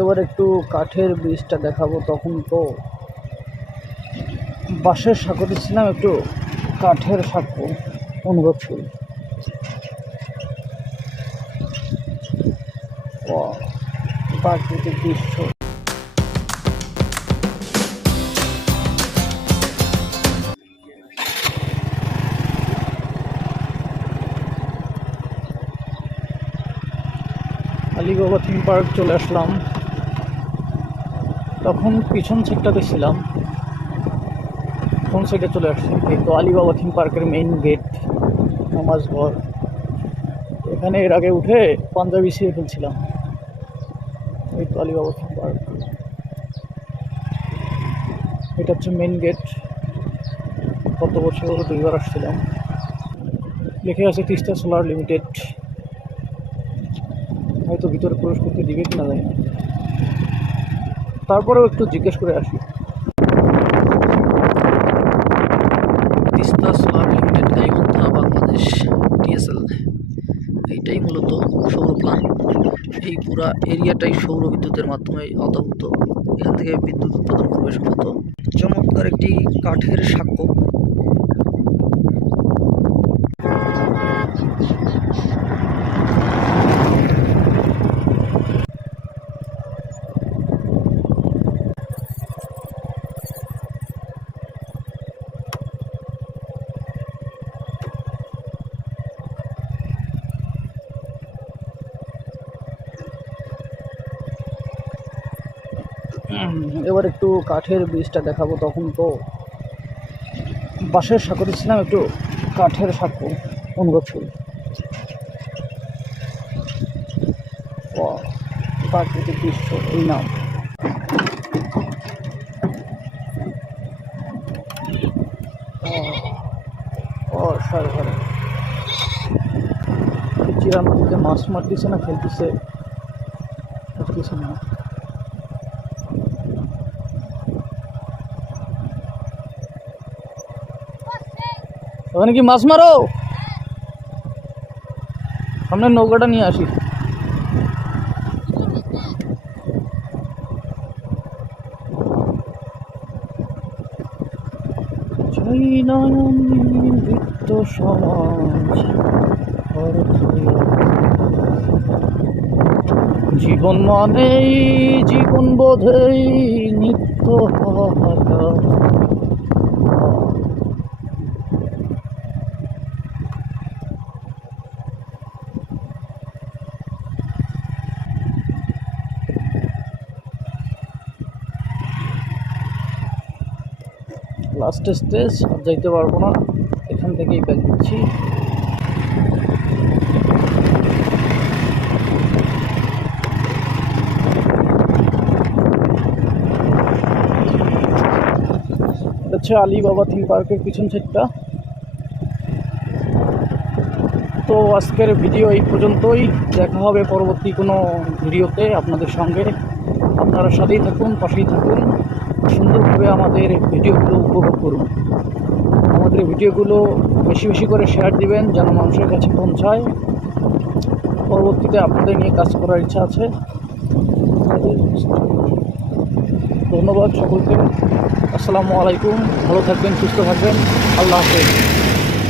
এবার একটু কাঠের ব্রিজটা দেখাবো তখন তো। বাঁশের সাঁকো ছিলাম একটু কাঠের সাঁকো অনুভব করি। প্রাকৃতিক দৃশ্য। আলিবাবা থিম পার্ক চলে আসলাম। তখন পিছন সিটটাতে ছিলাম। কোন সাইডে চলে আসছি। এই তো আলিবাবা থিম পার্কের মেইন গেট নামাজ ঘর। এখানে এর আগে উঠে পাঞ্জাবি ছিঁড়ে ফেলছিলাম। এই তো আলিবাবা থিম পার্ক এটা হচ্ছে মেইন গেট গত বছর দুইবার আসছিলাম। লিখে আছে তিস্তা সোলার লিমিটেড। হয়তো ভিতরে প্রবেশ করতে দিবে কিনা জানি না। তারপরেও একটু জিজ্ঞেস করে আসি। তিস্তা এইটাই মূলত সৌর প্ল্যান্ট এই পুরা এরিয়াটাই সৌর বিদ্যুতের মাধ্যমে আওতাভুক্ত এখান থেকে বিদ্যুৎ উৎপাদন করবে সম্ভবত। চমৎকার একটি কাঠের সাক্ষ্য। এবার একটু কাঠের বীজটা দেখাবো তখন তো। বাঁশের সাঁকোতে দিচ্ছিলাম একটু কাঠের সাঁকো অনুভব Wow, প্রাকৃতিক দৃশ্য এই নাম। চিরা মাছ মারতেছে না খেলতেছে কিছু না। ওখানে কি মাছ মারো? সামনে নৌকাটা নিয়ে আসি। চাই না সমাজ জীবন মানেই জীবন বোধেই নিত্য লাস্ট স্টেজ আর যাইতে পারব না। এখান থেকেই ব্যাক দিচ্ছি। হচ্ছে আলিবাবা থিম পার্কের পিছন সাইডটা তো আজকের ভিডিও এই পর্যন্তই। দেখা হবে পরবর্তী কোনো ভিডিওতে আপনাদের সঙ্গে। আপনারা সাথেই থাকুন, পাশেই থাকুন। সুন্দরভাবে আমাদের ভিডিওগুলো উপভোগ করুন। আমাদের ভিডিওগুলো বেশি বেশি করে শেয়ার দিবেন যেন মানুষের কাছে পৌঁছায়। পরবর্তীতে আপনাদের নিয়ে কাজ করার ইচ্ছা আছে ধন্যবাদ সকলকে। আসসালামু আলাইকুম, ভালো থাকবেন, সুস্থ থাকবেন। আল্লাহ হাফেজ।